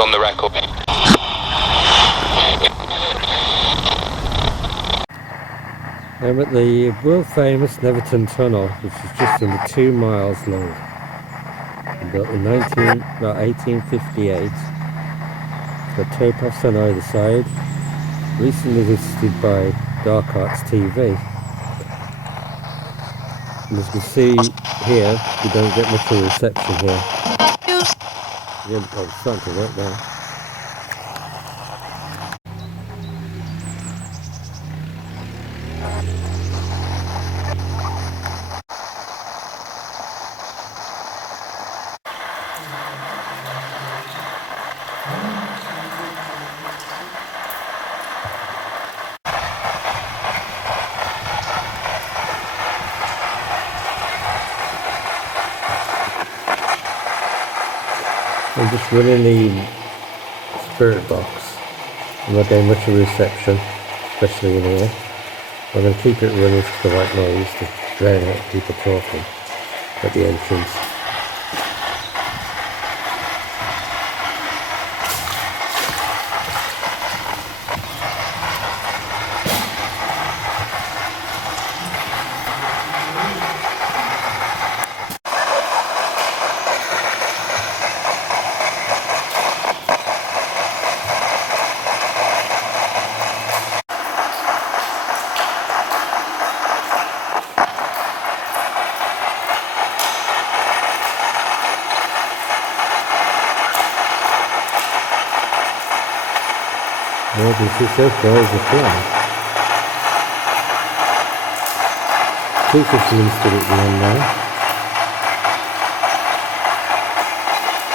on the record. I'm at the world famous Netherton Tunnel, which is just under 2 miles long. Built in 1858. It's got towpaths on either side. Recently visited by Dark Arts TV. And as you can see here, we don't get much of a reception here. Yeah, oh, it's starting to work now. I'm just running the spirit box. I'm not getting much of a reception, especially in here. I'm going to keep it running for the right noise to drown out people talking at the entrance. Well, you can see so far is the flag. Two fishermen stood at the end now.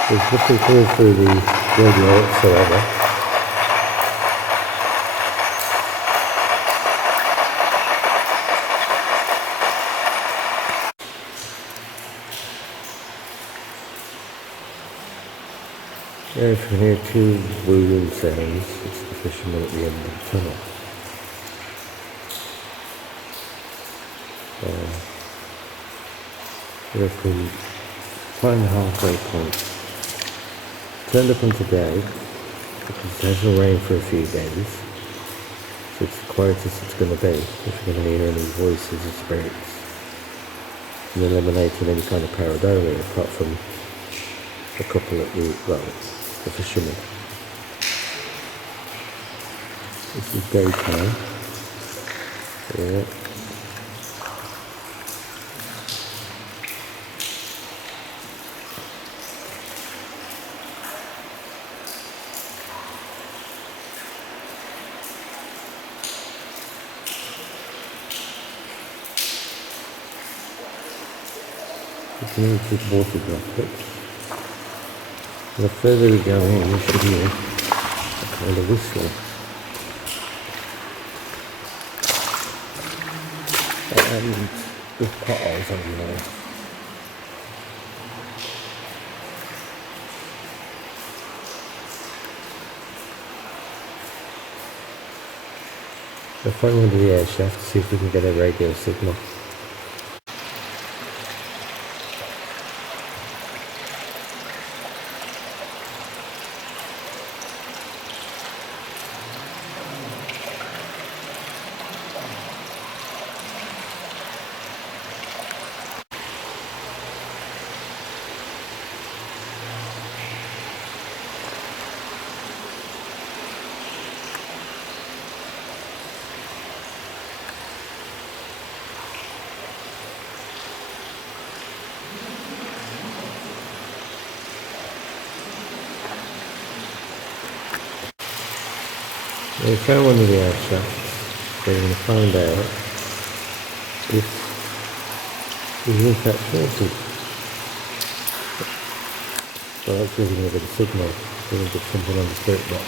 There's nothing coming through the radio whatsoever. There you can hear two wooing sounds. It's the fishermen at the end of the tunnel. We've been find the halfway point. Turned up on today because it hasn't rained for a few days, so it's the quietest it's going to be. If you're going to hear any voices of spirits, and eliminating any kind of pareidolia apart from a couple at the fishermen. This is daytime. Yeah. You can even see water droplets. The further we go in, we should hear a kind of whistle. And with potholes on there. We'll find one of the air shaft to see if we can get a radio signal. We found one of the air shafts. We're going to find out if he's in fact haunted. Well, that's really going to get a signal. We're going to get something on the spirit box.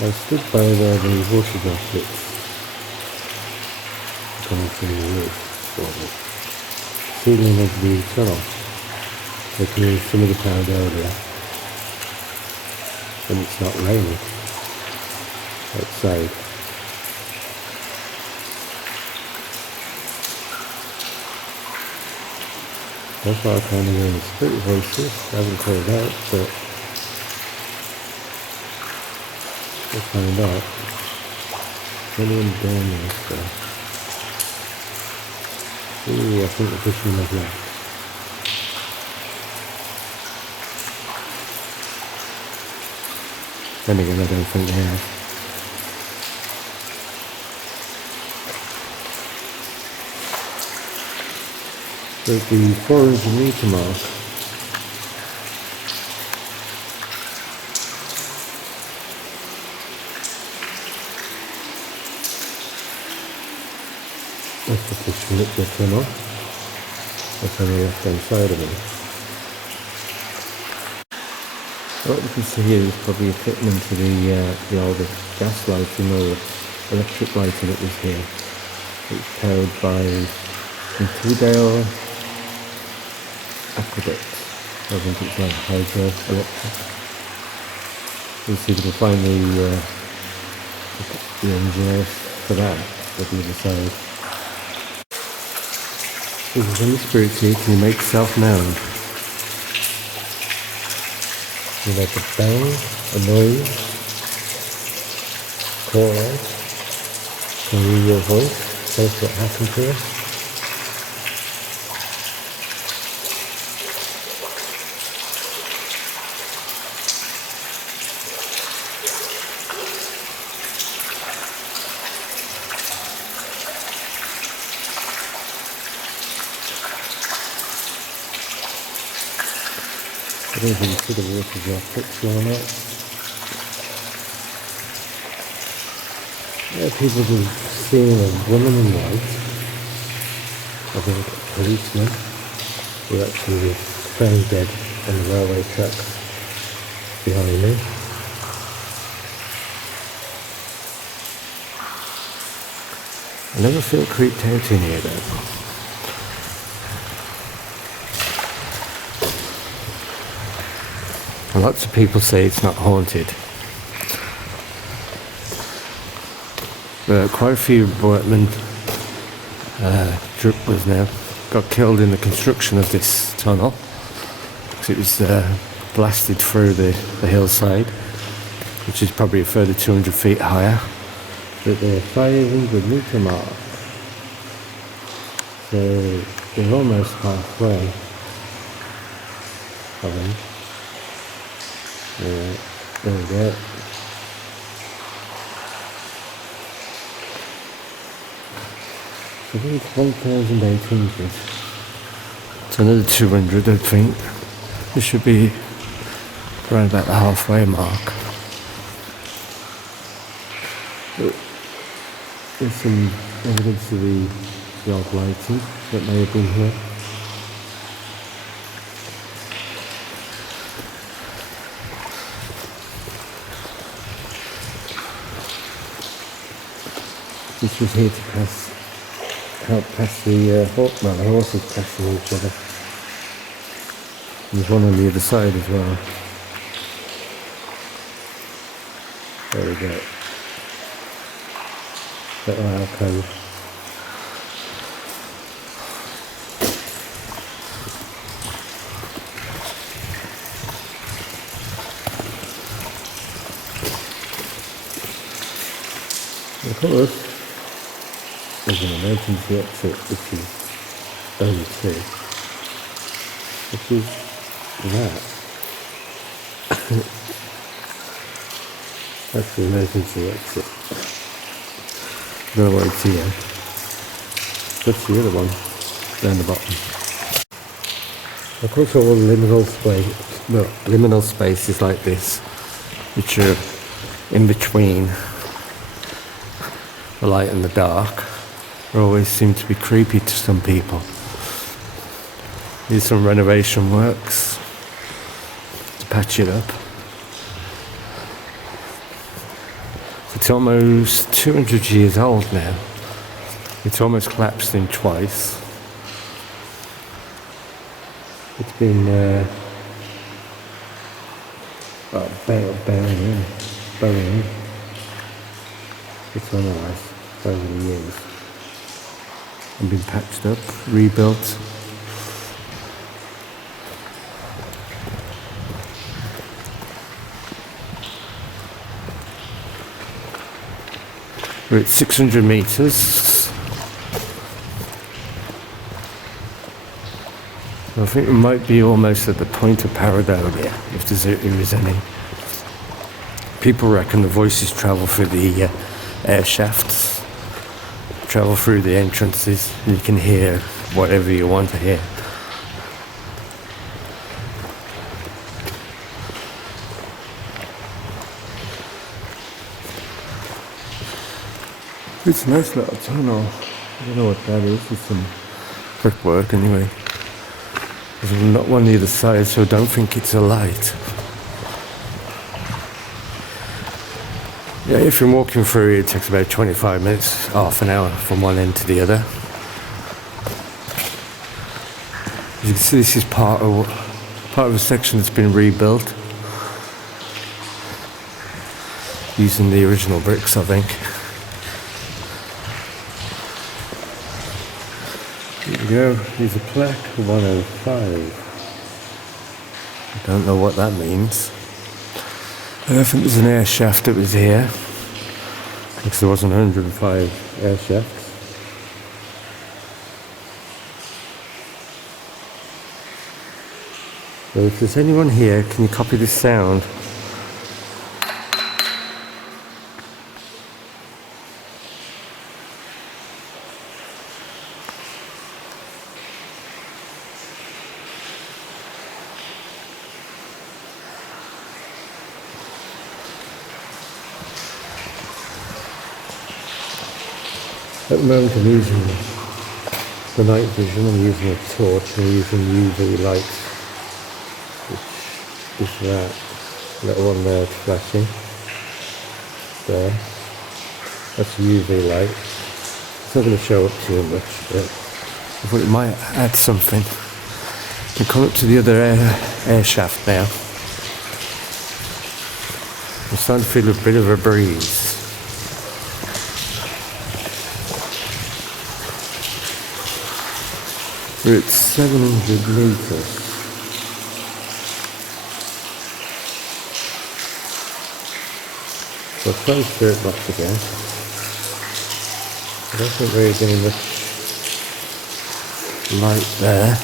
I stood by where the water droplets coming from the roof, or the ceiling of the tunnel, taking in some of the cloud earlier, when it's not raining outside. So far, kind of hearing spirit voices. I haven't called out, but we'll find out. Anyone down there, so. Ooh, I think the fisherman has left. Then again, I don't think they have. So at the 400 metre mark, that's the picture of the tunnel. That's on the left hand side of it. What you can see here is probably a fitment to the older gas lighting or electric lighting that was here. It's powered by Tweedale aqueduct. I think it's like hydroelectric. We'll see if we can find the engineers for that at the other side. If there's any spirits here, can you make yourself known? You make a bang, a noise, call out, can you hear your voice, tell us what happened to you? I don't know if you can see the water droplets going up. Yeah, people have seen a woman in white, I think a policeman, who actually was found dead on the railway tracks behind me. I never feel creeped out in here though. And lots of people say it's not haunted. But quite a few workmen, was now, got killed in the construction of this tunnel. Because it was blasted through the hillside, which is probably a further 200 feet higher. But they're 500 metre mark. So they're almost halfway, I think. There we go. I think it's 1,800. It's another 200, I think. This should be around about the halfway mark. But there's some evidence of the old lighting that may have been here. This was here to help pass the horses passing each other. There's one on the other side as well. There we go. Little alcove. Of course, there's an emergency exit, which is only two, which is that. That's the emergency exit. No way to here. That's the other one, down the bottom. Of course, all liminal spaces like this, which are in between the light and the dark, always seem to be creepy to some people. There's some renovation works to patch it up. It's almost 200 years old now. It's almost collapsed in twice. It's been burying. It's on ice over the years. And been patched up, rebuilt. We're at 600 meters. I think we might be almost at the point of pareidolia, if there is any. People reckon the voices travel through the air shafts, travel through the entrances, and you can hear whatever you want to hear. It's a nice little tunnel. I don't know what that is. It's some brickwork anyway. There's not one either side, so I don't think it's a light. Yeah, if you're walking through, it takes about 25 minutes, half an hour from one end to the other. As you can see, this is part of a section that's been rebuilt using the original bricks, I think. Here we go, there's a plaque, 105. I don't know what that means. I don't think there's an air shaft that was here, because there wasn't 105 air shafts. So if there's anyone here, can you copy this sound? At the moment I'm using the night vision, I'm using a torch, I'm using UV lights, which is that little one there flashing, there, that's a UV light. It's not going to show up too much, but I thought it might add something. We come up to the other air shaft now. I'm starting to feel a bit of a breeze. We're at 700 meters. So I'll try the spirit box again. I don't think we're getting much light there.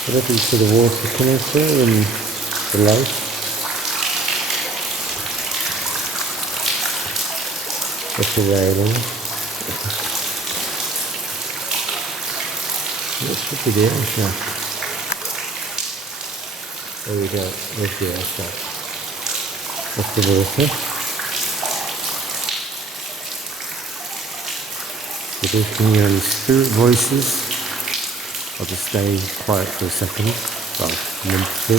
I don't think you see the water coming through and the light. That's the railing. That should be the air shaft. There we go, there's the air shaft. That's the water. So there's can hear any spirit voices. I'll just stay quiet for a second, well, a minute or two.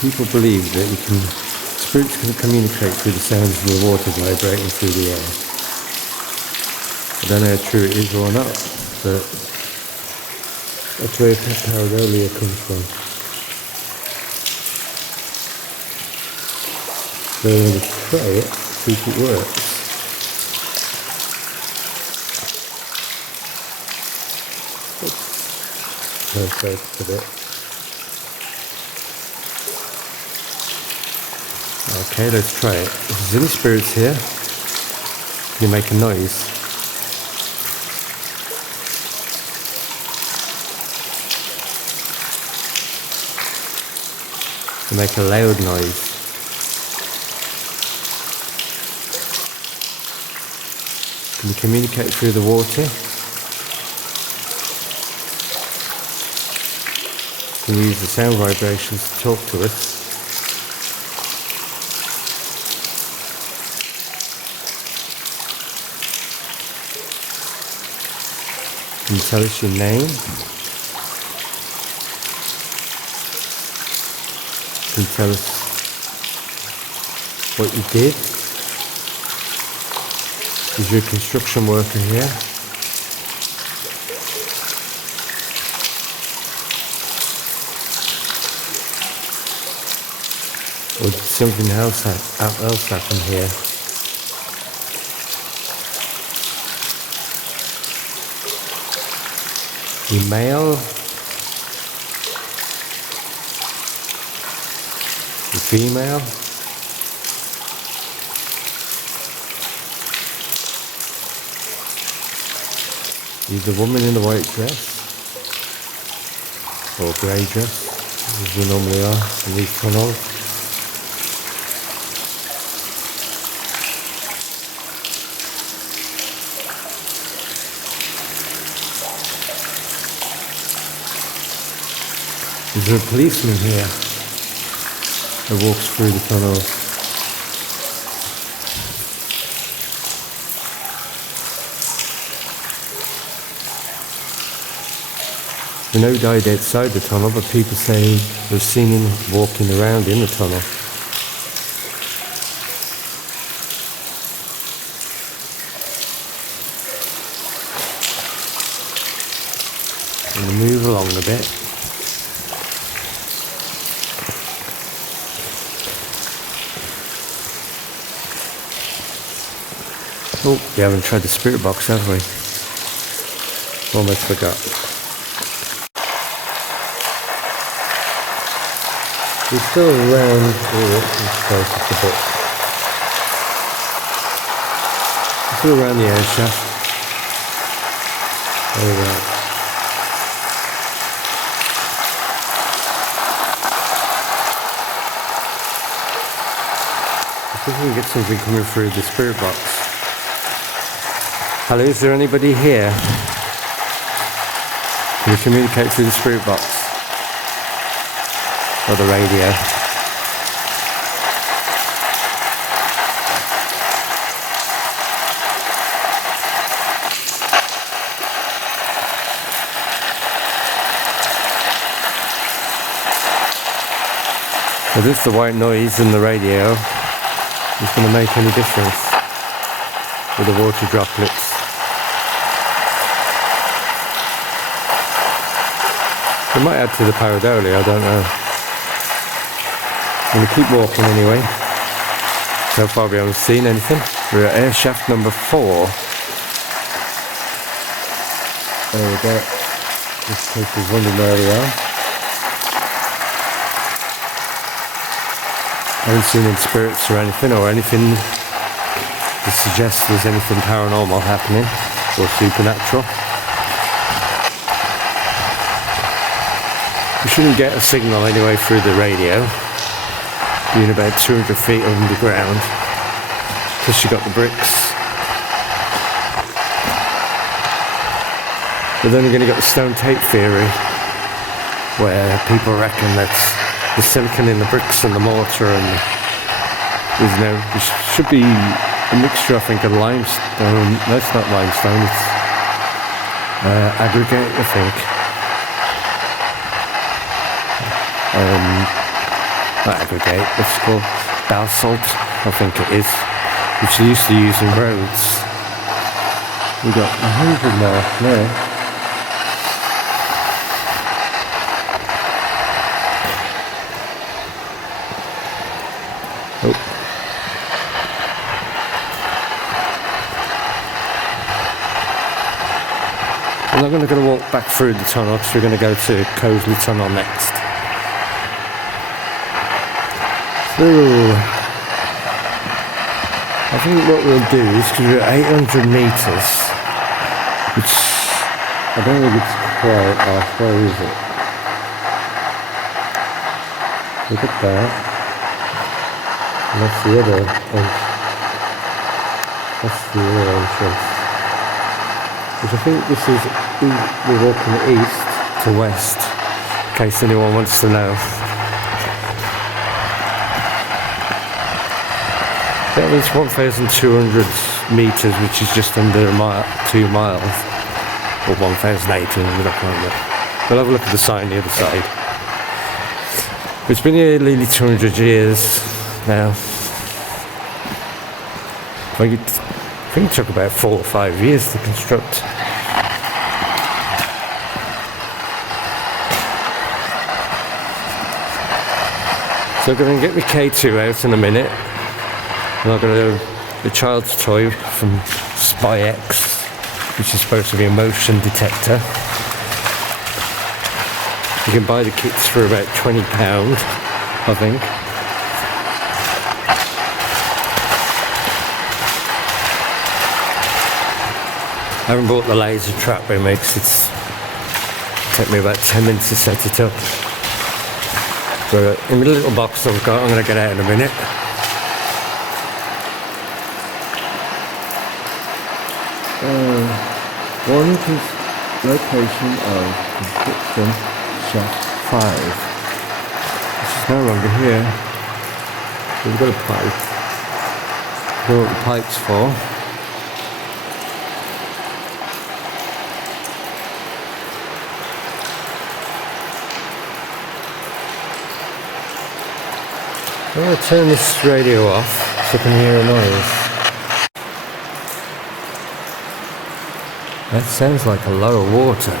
People believe that spirits can communicate through the sounds of the water vibrating through the air. I don't know how true it is or not, but that's where pareidolia comes from. So I'm going to try it, see if it works. Perfect for it. Okay, let's try it. If there's any spirits here, can you make a noise? You make a loud noise. Can you communicate through the water? can use the sound vibrations to talk to us. Can you tell us your name? Can you tell us what you did? Is you a construction worker here? Or did something else happen here? You male? You female? You the woman in the white dress? Or grey dress, as you normally are in these tunnels? Is there a policeman here that walks through the tunnels? We know he died outside the tunnel, but people say they've seen him walking around in the tunnel. I'm going to move along a bit. Oh, we haven't tried the spirit box, have we? Almost forgot. We're still around here. Let's focus a bit. We're still around the air shaft. There we go. I think we can get something coming through the spirit box. Hello, is there anybody here? Can we communicate through the spirit box? Or the radio? Well, this is the white noise in the radio. Is going to make any difference with the water droplets. It might add to the pareidolia, I don't know. I'm going to keep walking anyway. So far we haven't seen anything. We're at air shaft number 4. There we go. This place is wondering where we are. I haven't seen any spirits or anything that suggests there's anything paranormal happening or supernatural. We shouldn't get a signal anyway through the radio, being about 200 feet underground, plus you got the bricks. But then again, you got the stone tape theory, where people reckon that the silicon in the bricks and the mortar and there should be a mixture, I think, of limestone. No, it's not limestone, it's aggregate, I think. Not aggregate, it's called basalt, I think it is, which they used to use in roads. We got 100 now. Oh. I'm not going to walk back through the tunnel because we're going to go to Cosley Tunnel next. So, I think what we'll do is, because we're at 800 metres, which I don't think it's quite halfway, is it? Look at that. And that's the other entrance. Which I think this is, we're walking east to west, case anyone wants to know. That means 1,200 metres, which is just under a mile, 2 miles. Or 1,800, I can't remember. We'll have a look at the sign the other side. It's been here nearly 200 years now. I think it took about 4 or 5 years to construct. So I'm going to get my K2 out in a minute. And I'm going to do the child's toy from Spy X, which is supposed to be a motion detector. You can buy the kits for about £20, I think. I haven't bought the laser trap with me because it's take me about 10 minutes to set it up. But in the little box I've got, I'm going to get out in a minute. Warning location of construction shaft 5. This is no longer here. We've got a pipe. I don't know what the pipe's for. I'm going to turn this radio off so I can hear a noise. That sounds like a lot of water.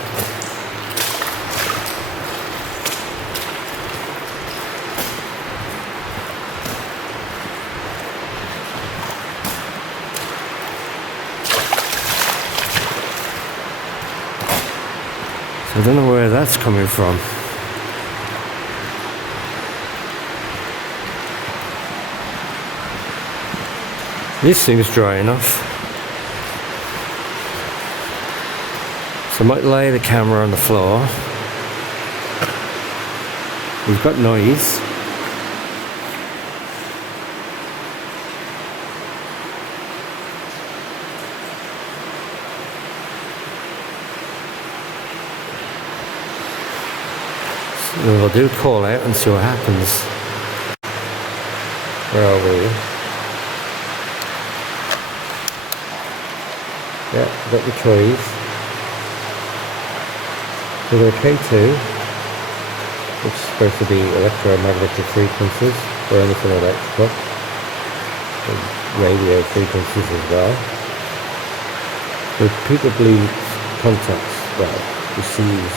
So I don't know where that's coming from. This seems dry enough. So I might lay the camera on the floor. We've got noise. So we'll do a call out and see what happens. Where are we? Yeah, got the toys. So the K2, which is supposed to be electromagnetic frequencies, or anything electrical, and radio frequencies as well. Repeatedly contacts, well, receives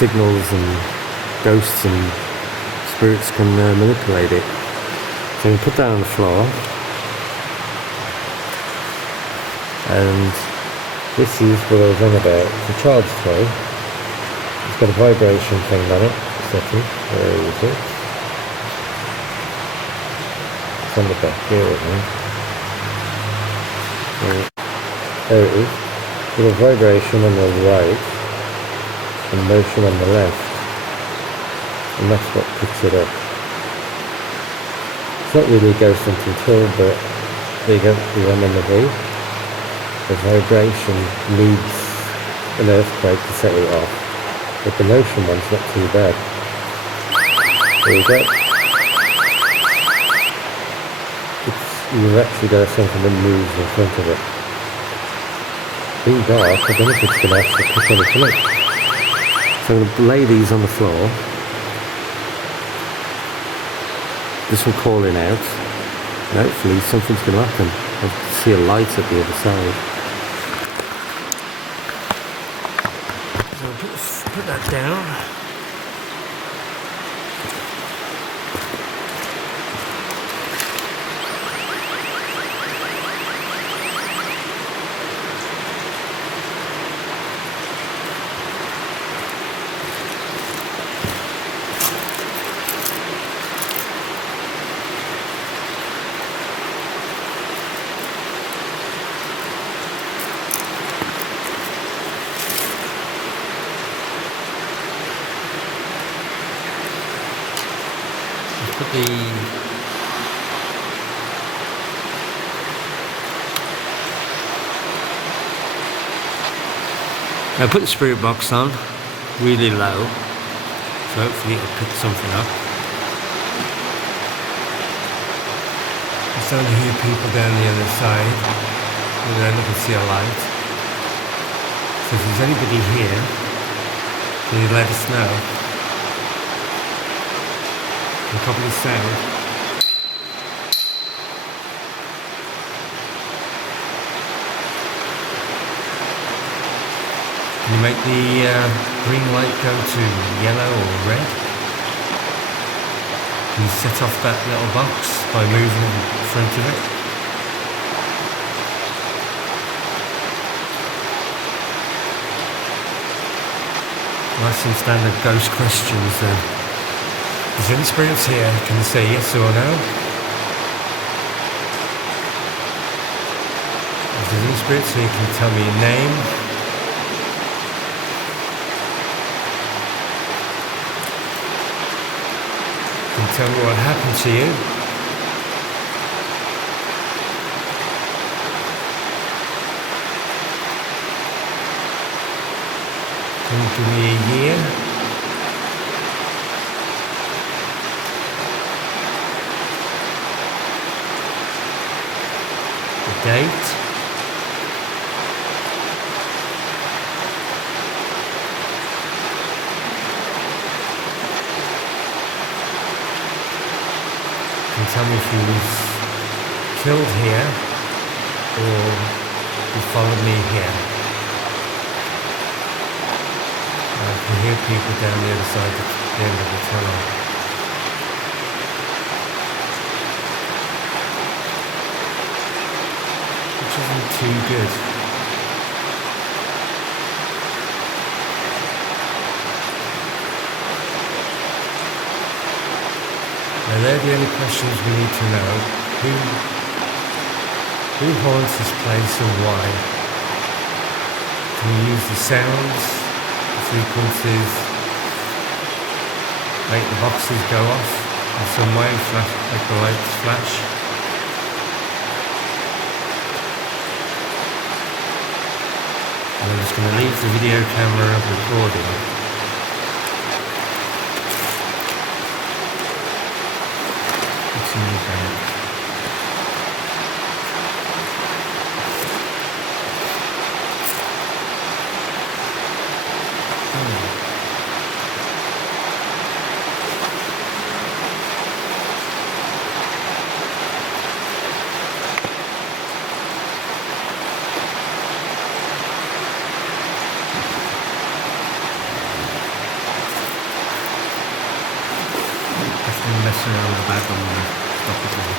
signals, and ghosts and spirits can manipulate it. So you put that on the floor, and this is what I was on about, the child's toy. It's got a vibration thing on it, setting. Where is it? It's on the back here, I think. There it is. With a vibration on the right and motion on the left. And that's what picks it up. It's not really a ghost hunting tool, but there you go, the M and the V. The vibration needs an earthquake to set it off, but the motion one's not too bad. There you go. You've actually got something that moves in front of it. Being dark, I don't know if it's going to actually pick anything up. So I'm going to lay these on the floor. This one calling out, and hopefully something's going to happen. I see a light at the other side. Put that down. Put the I put the spirit box on really low, so hopefully it'll pick something up. I'm starting to hear people down the other side, and then I can see a light. So if there's anybody here, can you let us know? And probably sound. Can you make the green light go to yellow or red? Can you set off that little box by moving in front of it? Well, that's some standard ghost questions then. Is there any spirits here? Can you say yes or no? If there's any spirits here, can you tell me your name? Can you tell me what happened to you? Can you give me a year? A date? Can you tell me if he was killed here or he followed me here? I can hear people down the other side at the end of the tunnel. Which isn't too good. Now they're the only questions we need to know. Who haunts this place and why? Can we use the sounds, the frequencies, make the boxes go off in some way, make the lights flash? And I'm just going to leave the video camera recording. Messing around the back on the stop it now.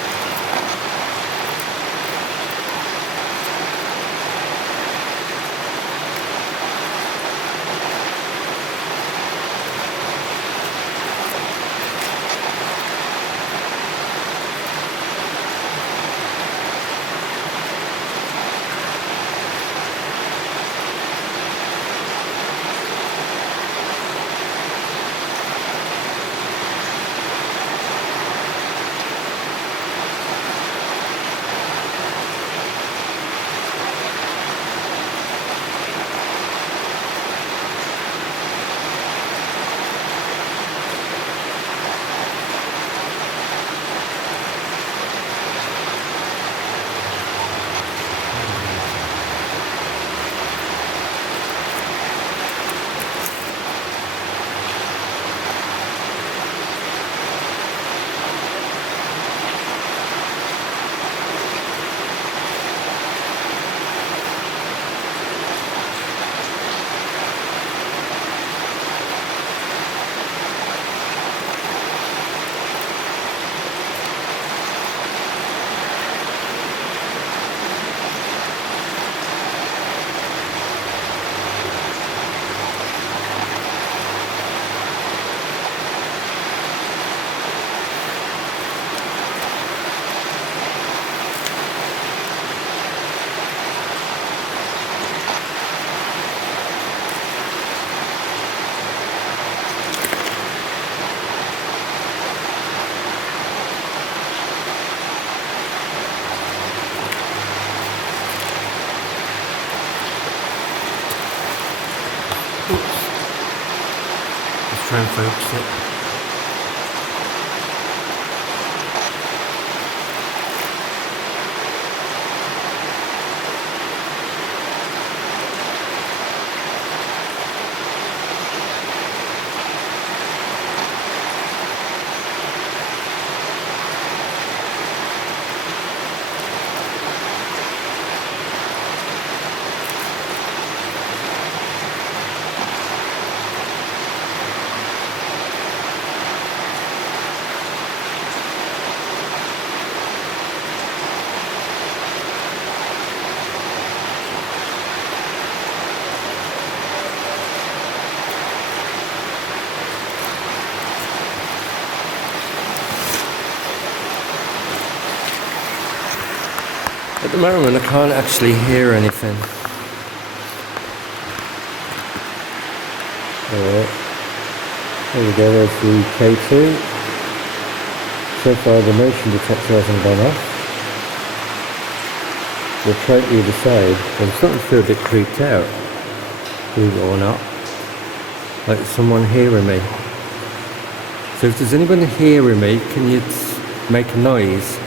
try and focus it. At the moment I can't actually hear anything. Alright, there we go, there's the K2. So far the motion detector hasn't gone off. We'll try it either side. I'm starting to feel a bit creeped out, believe it or not. Like someone hearing me. So if there's anybody hearing me, can you make a noise?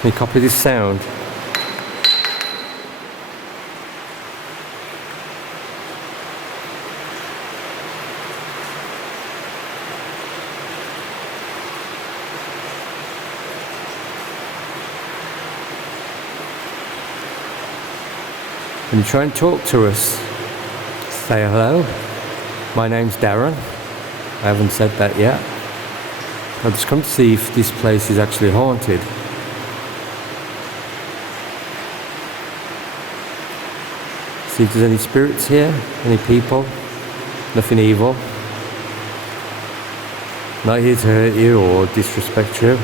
Can you copy this sound? Can you try and talk to us? Say hello. My name's Darren. I haven't said that yet. I've just come to see if this place is actually haunted. See if there's any spirits here, any people, nothing evil. Not here to hurt you or disrespect you,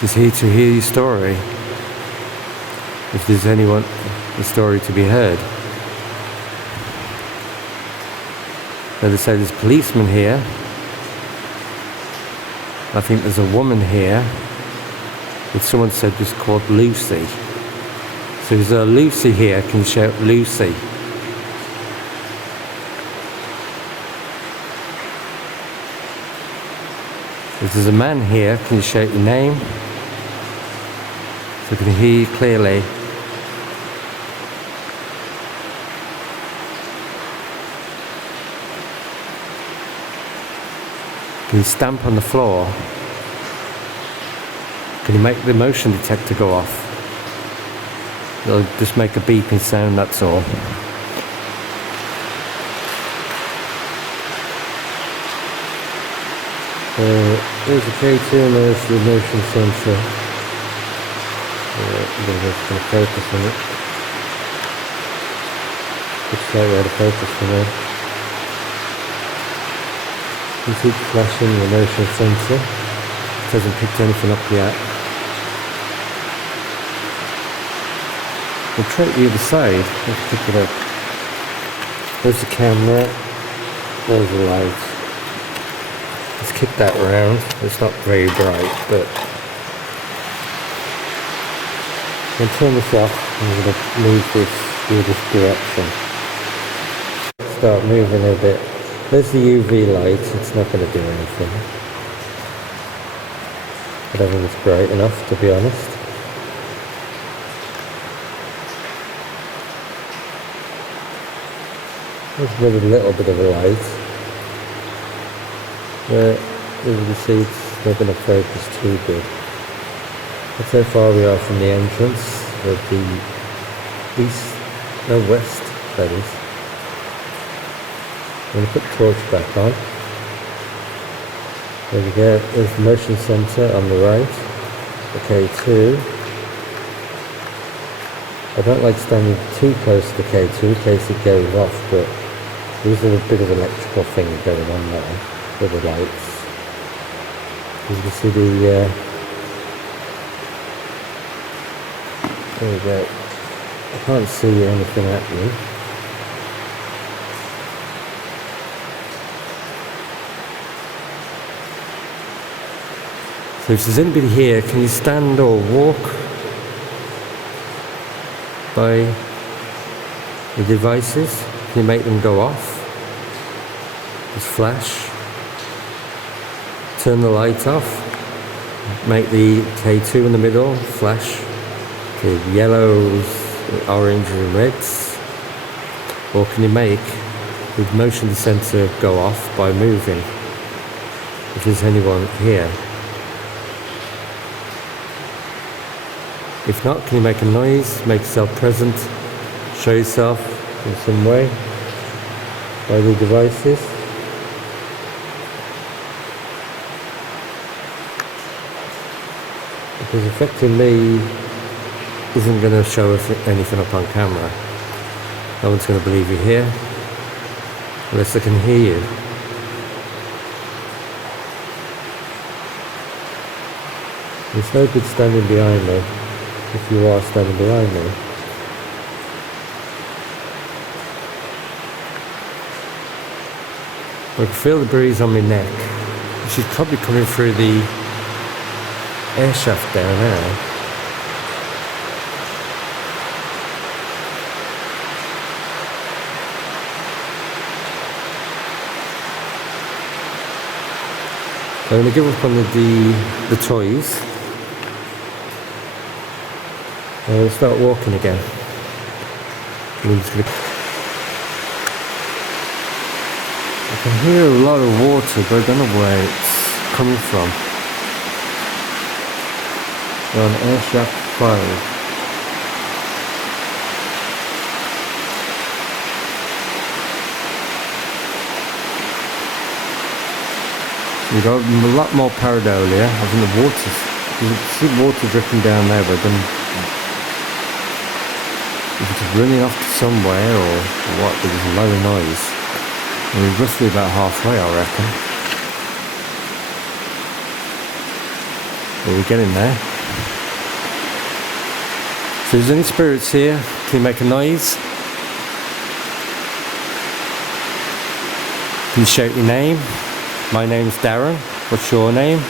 just here to hear your story. If there's anyone, a story to be heard. Now they say there's policemen here. I think there's a woman here, which someone said was called Lucy. So is there a Lucy here? Can you shout Lucy? If there's a man here, can you shout your name? So I can hear you clearly. Can you stamp on the floor? Can you make the motion detector go off? It'll just make a beeping sound, that's all. There's the K2 and there's the motion sensor. I'm going to focus on it. Looks like we had a focus from there. You see it flashing the motion sensor. It hasn't picked anything up yet. We'll try the other side. Let's pick it up. There's the camera. There's the lights. Let's kick that around. It's not very bright, but I'm going to turn this off. I'm going to move this in this direction. Start moving a bit. There's the UV light. It's not going to do anything. I don't think it's bright enough, to be honest. There's maybe a little bit of a light. But as you can see, it's not going to focus too good. That's how far we are from the entrance of the west, that is. I'm going to put the torch back on. There we go, there's the motion sensor on the right. The K2. I don't like standing too close to the K2 in case it goes off, but there's a bit of electrical thing going on there with the lights. You can see the there we go. I can't see anything at me. So if there's anybody here, can you stand or walk by the devices? Can you make them go off? Just flash. Turn the light off. Make the K2 in the middle flash. The yellows, orange and reds. Or can you make the motion sensor go off by moving? If there's anyone here. If not, can you make a noise, make yourself present, show yourself in some way by the devices? Because affecting me isn't going to show anything up on camera. No one's going to believe you're here unless they can hear you. There's no good standing behind me if you are standing behind me. I can feel the breeze on my neck, which is probably coming through the air shaft down there. I'm going to give up on the toys. I'm going to start walking again. I can hear a lot of water, but I don't know where it's coming from. We're on air shaft 5. We've got a lot more pareidolia. I think the water's, you can see water dripping down there, but then if it's running off to somewhere or what, there's a lot of noise. And we're roughly about halfway, I reckon. But we're getting there. So if there's any spirits here, can you make a noise? Can you shout your name? My name's Darren. What's your name?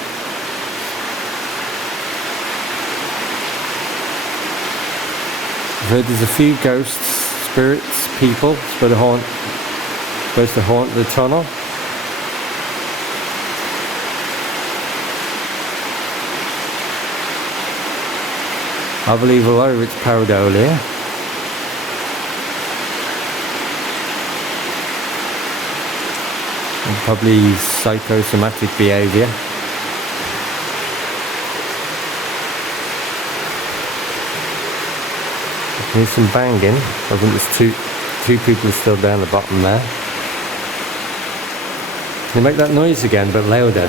I've heard there's a few ghosts, spirits, people supposed to haunt the tunnel. I believe a lot of it's pareidolia. And probably psychosomatic behaviour. There's some banging. I think there's two people still down the bottom there. Can you make that noise again, but louder?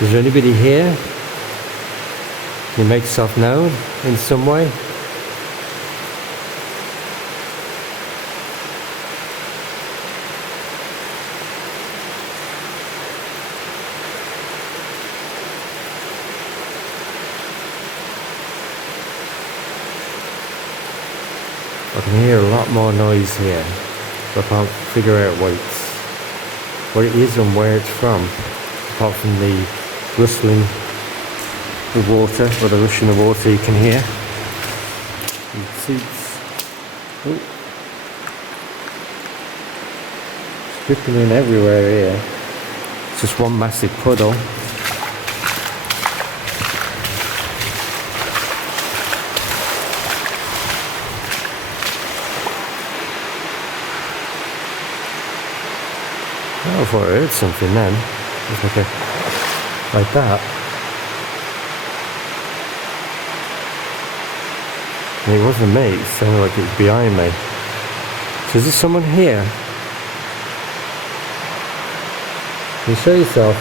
Is there anybody here? Can you make yourself known in some way? I can hear a lot more noise here, but I can't figure out what it is and where it's from, apart from the rustling of water, or the rushing of water you can hear. You can see it's dripping in everywhere here. It's just one massive puddle. I thought I heard something then. It's like that. And it wasn't me, it sounded like it was behind me. So is there someone here? Can you show yourself?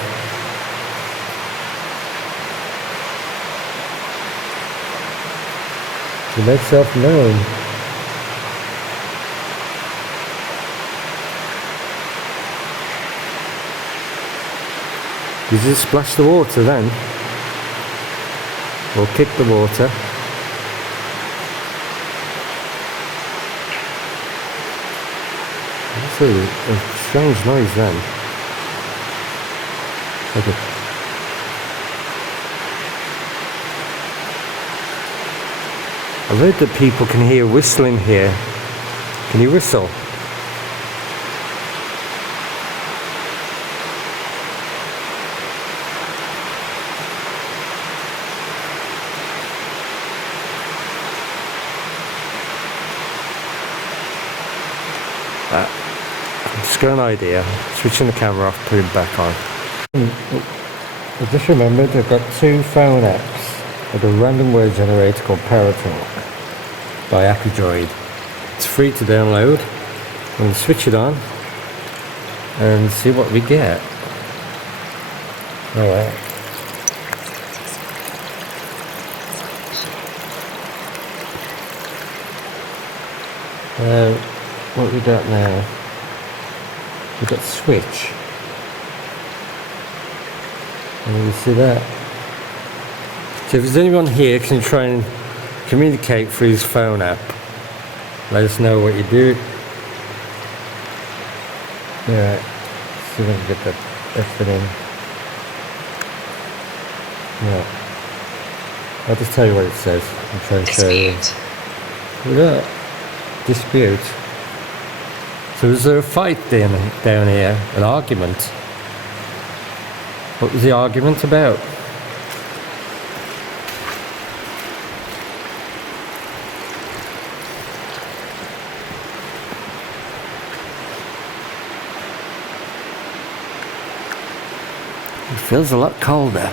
You make yourself known. Did you just splash the water then? Or kick the water? That's a strange noise then. Okay. I've heard that people can hear whistling here. Can you whistle? Just got an idea. Switching the camera off, putting it back on. I just remembered I've got 2 phone apps with a random word generator called Paratalk by Appydroid. It's free to download. I'm going to switch it on and see what we get. Alright. What we got now? We've got switch. And you see that? So if there's anyone here can try and communicate through his phone app, let us know what you do. Yeah, see if I can get that effort in. Yeah. I'll just tell you what it says. I'm trying to show you. Look at that. Dispute. So was there a fight down here? An argument? What was the argument about? It feels a lot colder.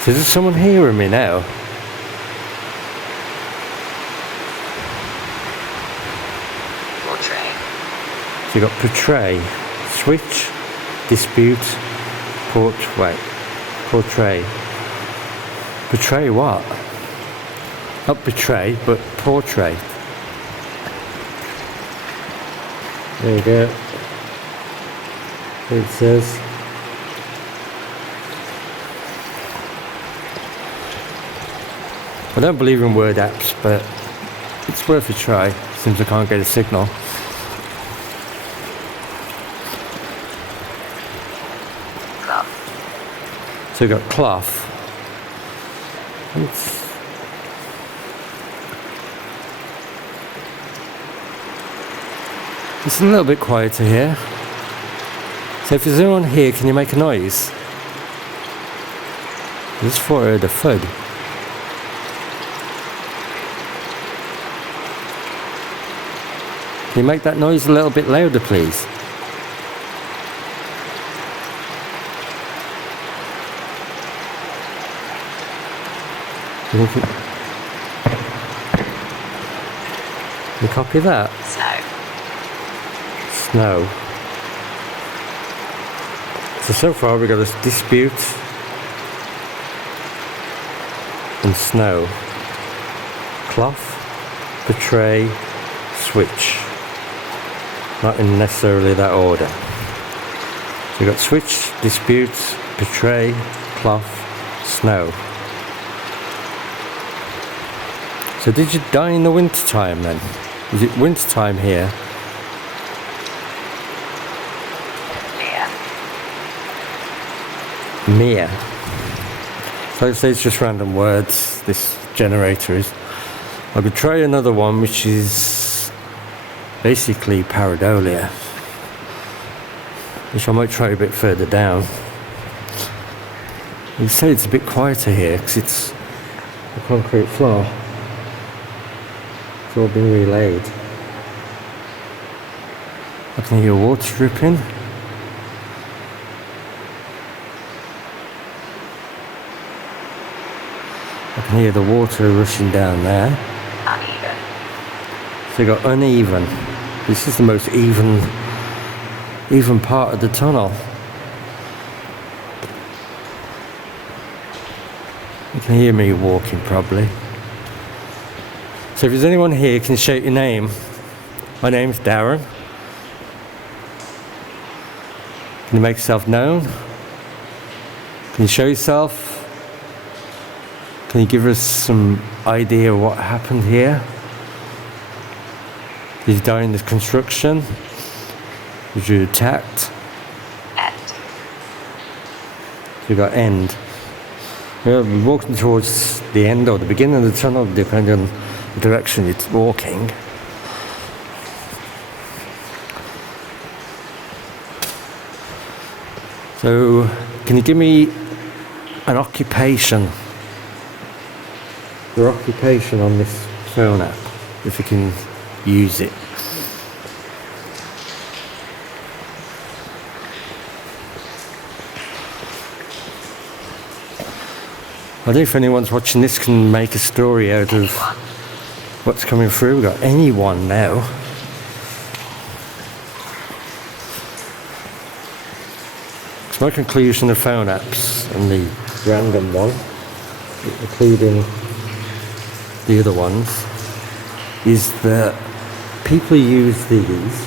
So is there someone hearing me now? So you got portray, switch, dispute, portray. Portray what? Not betray, but portray. There you go. It says. I don't believe in word apps, but it's worth a try since I can't get a signal. So we've got cloth. It's a little bit quieter here. So if there's anyone here, can you make a noise? I just thought I heard a thud. Can you make that noise a little bit louder, please? Can you copy that? Snow. So far we've got a dispute and snow. Cloth, betray, switch. Not in necessarily that order. So we've got switch, dispute, betray, cloth, snow. So did you die in the winter time then? Is it winter time here? Mia. So like I say, it's just random words, this generator is. I could try another one which is basically pareidolia, which I might try a bit further down. You say it's a bit quieter here because it's a concrete floor. It's all been relayed. I can hear water dripping. I can hear the water rushing down there. Uneven. So you got uneven. This is the most even part of the tunnel. You can hear me walking probably. So if there's anyone here, can you shout your name? My name's Darren. Can you make yourself known? Can you show yourself? Can you give us some idea of what happened here? Did you die in this construction? Was you attacked? End. So you got end. We're walking towards the end or the beginning of the tunnel, depending on the direction it's walking. So, can you give me an occupation? Your occupation on this phone app, if you can use it. I don't know if anyone's watching this can make a story out of what's coming through. We've got anyone now. So my conclusion of phone apps and the random one, including the other ones, is that people use these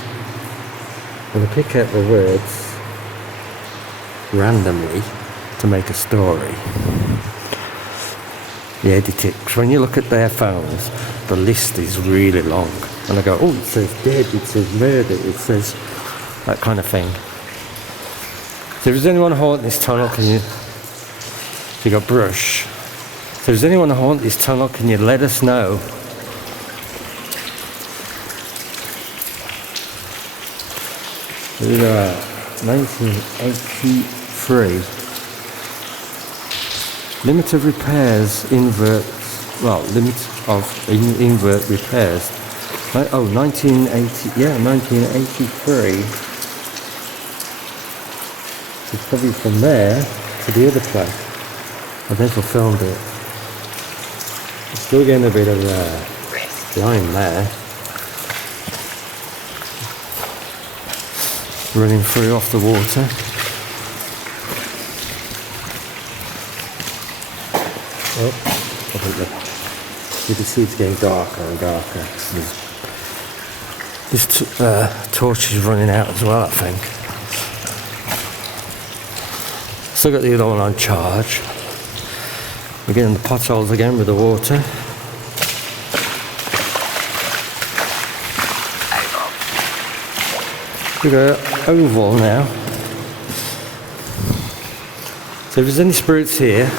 and they pick out the words randomly to make a story. They edit it. So when you look at their phones, the list is really long. And I go, oh, it says dead, it says murder, it says that kind of thing. So if there's anyone haunting this tunnel, can you... So you got brush. So if there's anyone haunting this tunnel, can you let us know? Here we are, 1983. Limit of repairs, invert repairs. Oh, 1980, yeah, 1983. It's probably from there to the other place. I never filmed it. It's still getting a bit of line there. Running through off the water. Oh, I think you can see it's getting darker and darker. This torch is running out as well, I think. Still got the other one on charge. We're getting the potholes again with the water. We go oval now. So if there's any spirits here,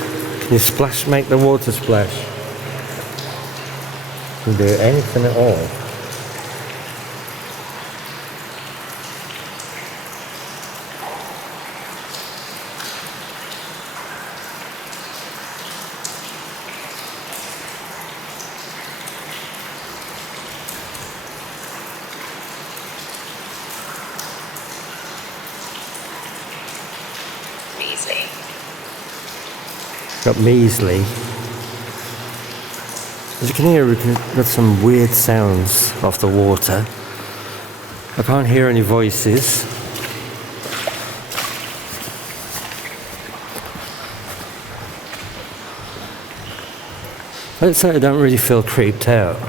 can you splash, make the water splash? You can do anything at all. Got measly. As you can hear, we've got some weird sounds off the water. I can't hear any voices. Let's say I don't really feel creeped out.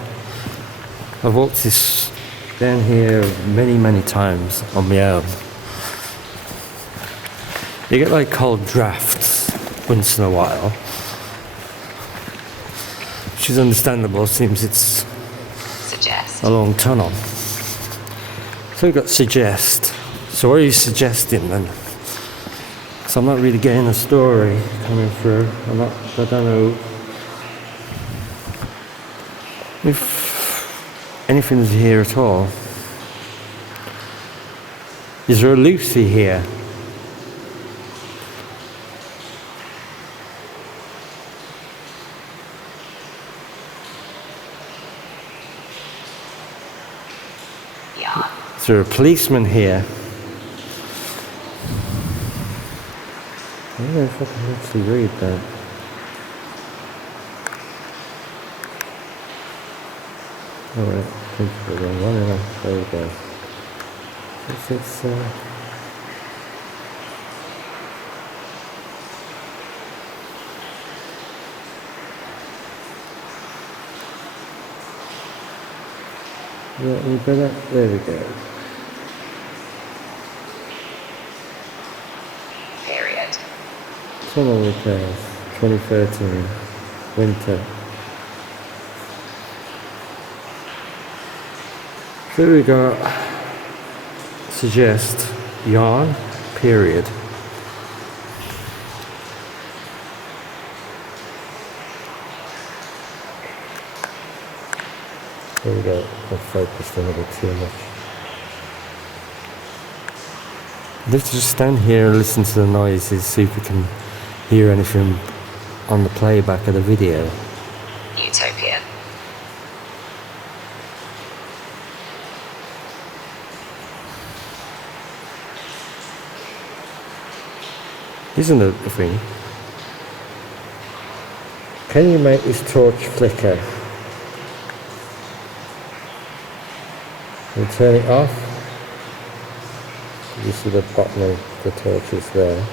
I've walked this down here many, many times on my own. You get like cold drafts once in a while, which is understandable, seems it's a long tunnel. So we've got suggest. So what are you suggesting then? So I'm not really getting a story coming through. I don't know if anything's here at all. Is there a Lucy here? Is there a policeman here? I don't know if I can actually read that. Alright, I think it's the wrong one, and there we go. It's yeah, we better, there we go. Period. Tunnel repairs, 2013, winter. So we got suggest, yarn, period. There we go, I focused in a bit too much. Let's just stand here and listen to the noises, see if we can hear anything on the playback of the video. Utopia. Isn't it a thing? Can you make this torch flicker? Can you turn it off? You see the bottom of the torch is there.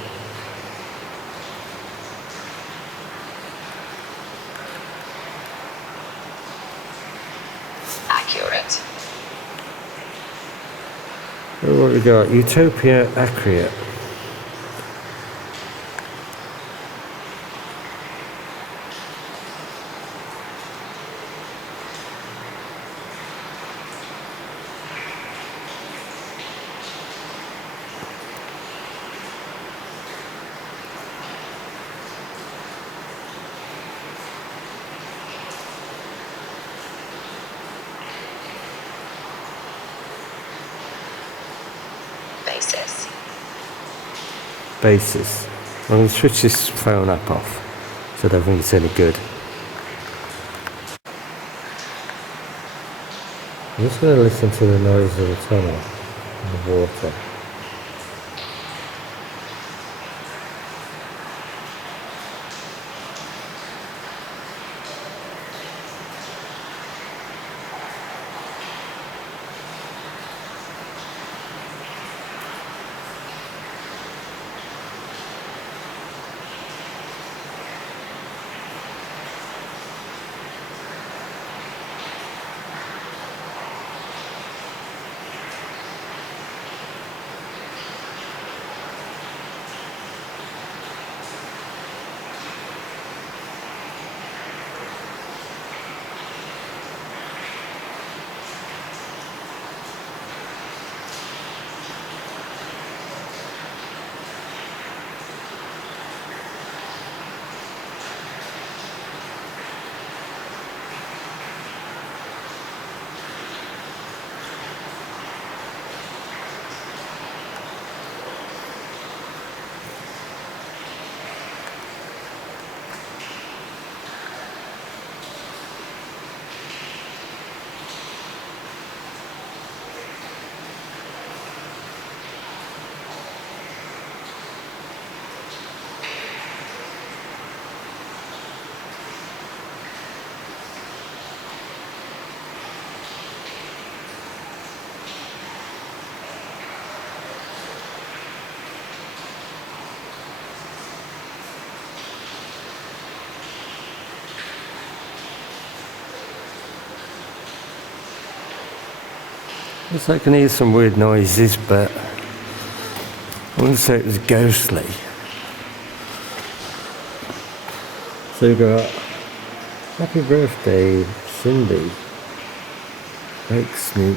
Accurate. What have we got? Utopia accurate. Basis. I'm going to switch this phone app off, so I don't think it's any good. I'm just going to listen to the noise of the tunnel and the water. Looks like I can hear some weird noises, but I wouldn't say it was ghostly. So we've got happy birthday, Cindy. Fake Snook.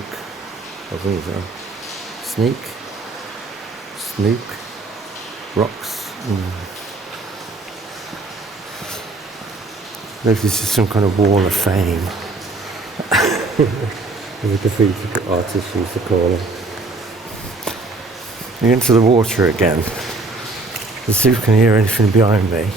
I think so. Snook. Rocks. Maybe this is some kind of wall of fame. The graffiti artists used to call them. Into the water again. Let's see if we can hear anything behind me.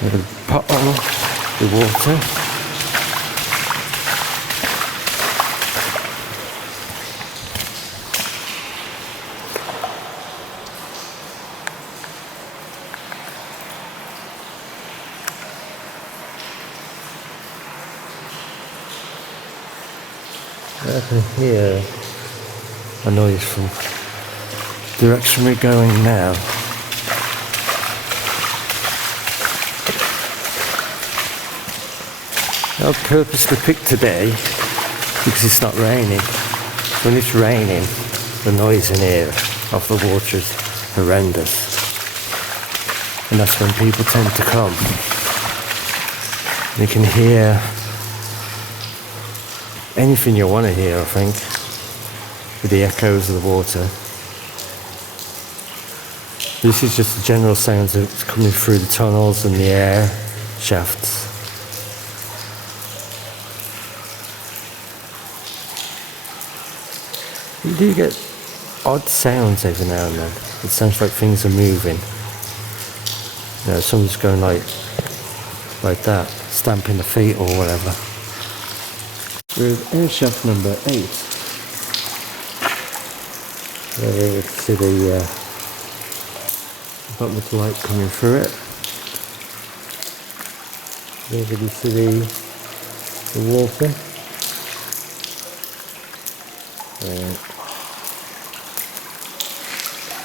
There's a pot on the water. I can hear a noise from the direction we're going now. I've purposely picked today because it's not raining. When it's raining, the noise in here of the water is horrendous. And that's when people tend to come. You can hear anything you want to hear, I think. with the echoes of the water. This is just the general sounds that's coming through the tunnels and the air shafts. You do get odd sounds every now and then. It sounds like things are moving. You know, someone's going like that, stamping the feet or whatever. We're at air shaft number 8. There you can see the not much light coming through it. There you can see the water.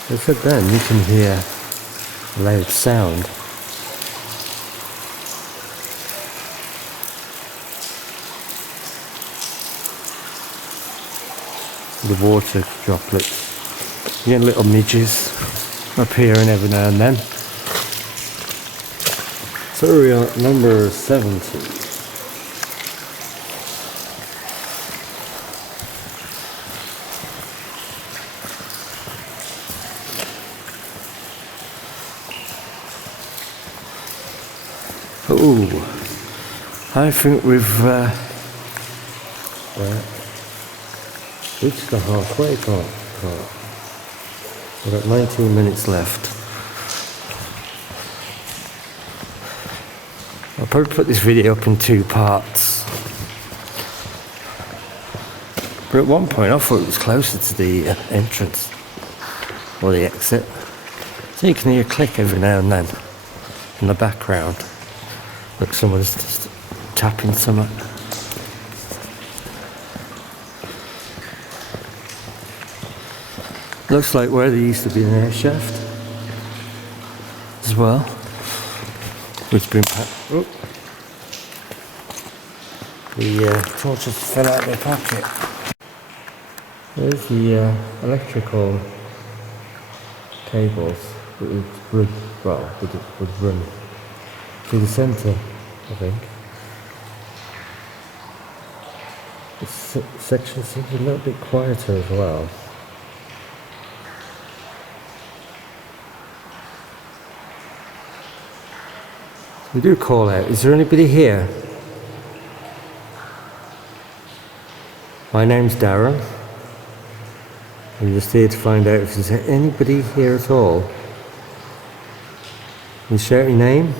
As I said then, you can hear a loud sound. The water droplets. You get little midges appearing every now and then. So we're at number 70. Ooh, I think we've reached the halfway part. We've got 19 minutes left. I'll probably put this video up in 2 parts. But at one point I thought it was closer to the entrance or the exit. So you can hear a click every now and then in the background. Look, someone's just tapping something. Looks like where there used to be an air shaft as well, which has been packed. Oh. The torches fell out of my pocket. There's the electrical cables that would run through the centre, I think. This section seems a little bit quieter as well. We do call out. Is there anybody here? My name's Darren. I'm just here to find out if there's anybody here at all. Can you shout your name?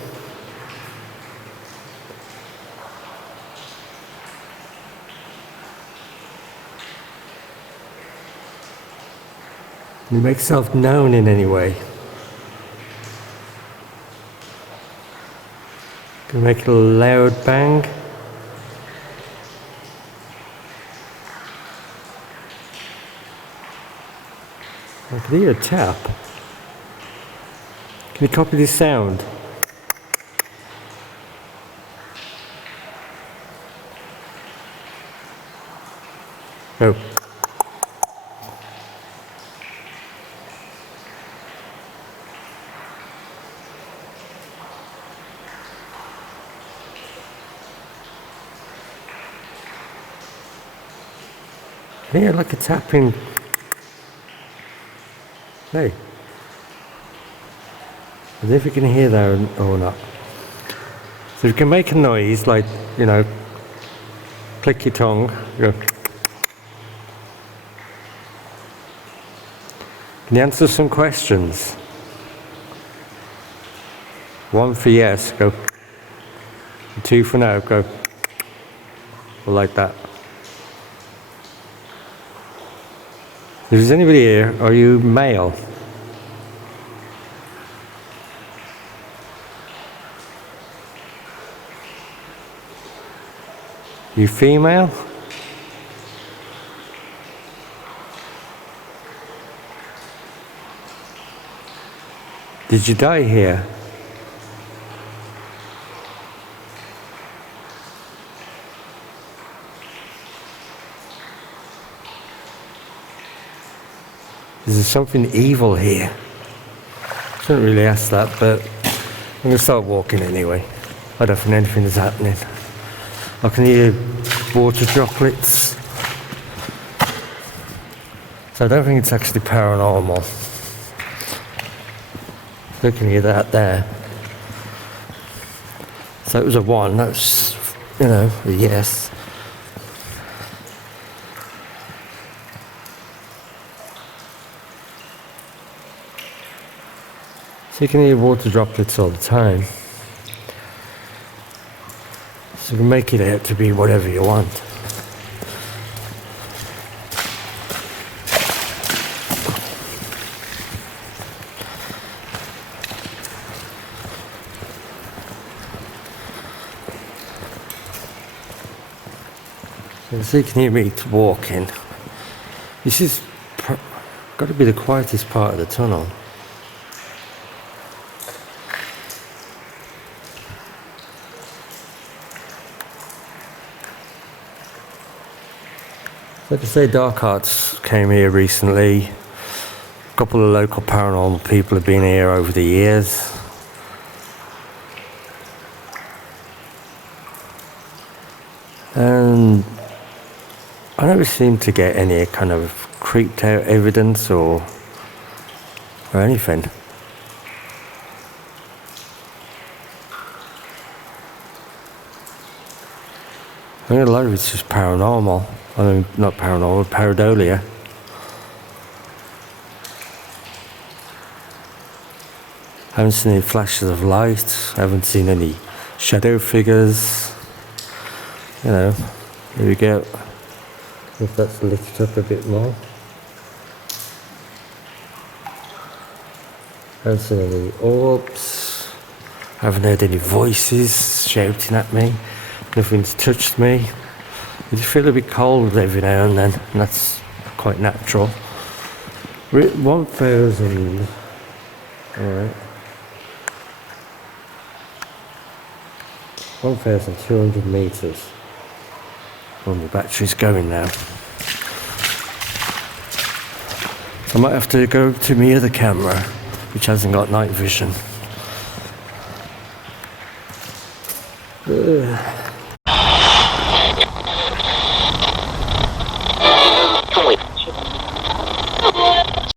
Can you make yourself known in any way? Can you make a loud bang? I can hear a tap. Can you copy this sound? Oh. Yeah, like a tapping. Hey. I don't know if you can hear that or not. So you can make a noise like, you know, click your tongue. Go. Can you answer some questions? 1 for yes, go. 2 for no, go. Or like that. If there's anybody here, are you male? You female? Did you die here? Is there something evil here? I shouldn't really ask that, but I'm going to start walking anyway. I don't think anything is happening. I can hear water droplets. So I don't think it's actually paranormal. Looking at that there. So it was a 1, that's, you know, a yes. So you can hear water droplets all the time. So you can make it out to be whatever you want. So you can hear me walking. This is got to be the quietest part of the tunnel. Like I say, Dark Arts came here recently. A couple of local paranormal people have been here over the years. And I never seem to get any kind of creeped out evidence or anything. I think a lot of it's just paranormal. I mean, not paranormal, pareidolia. I haven't seen any flashes of light. I haven't seen any shadow figures. You know, here we go. If that's lit up a bit more. I haven't seen any orbs. I haven't heard any voices shouting at me. Nothing's touched me. I just feel a bit cold every now and then, and that's quite natural. 1,000. Alright. 1,200 metres. Well, my battery's going now. I might have to go to my other camera, which hasn't got night vision. Ugh.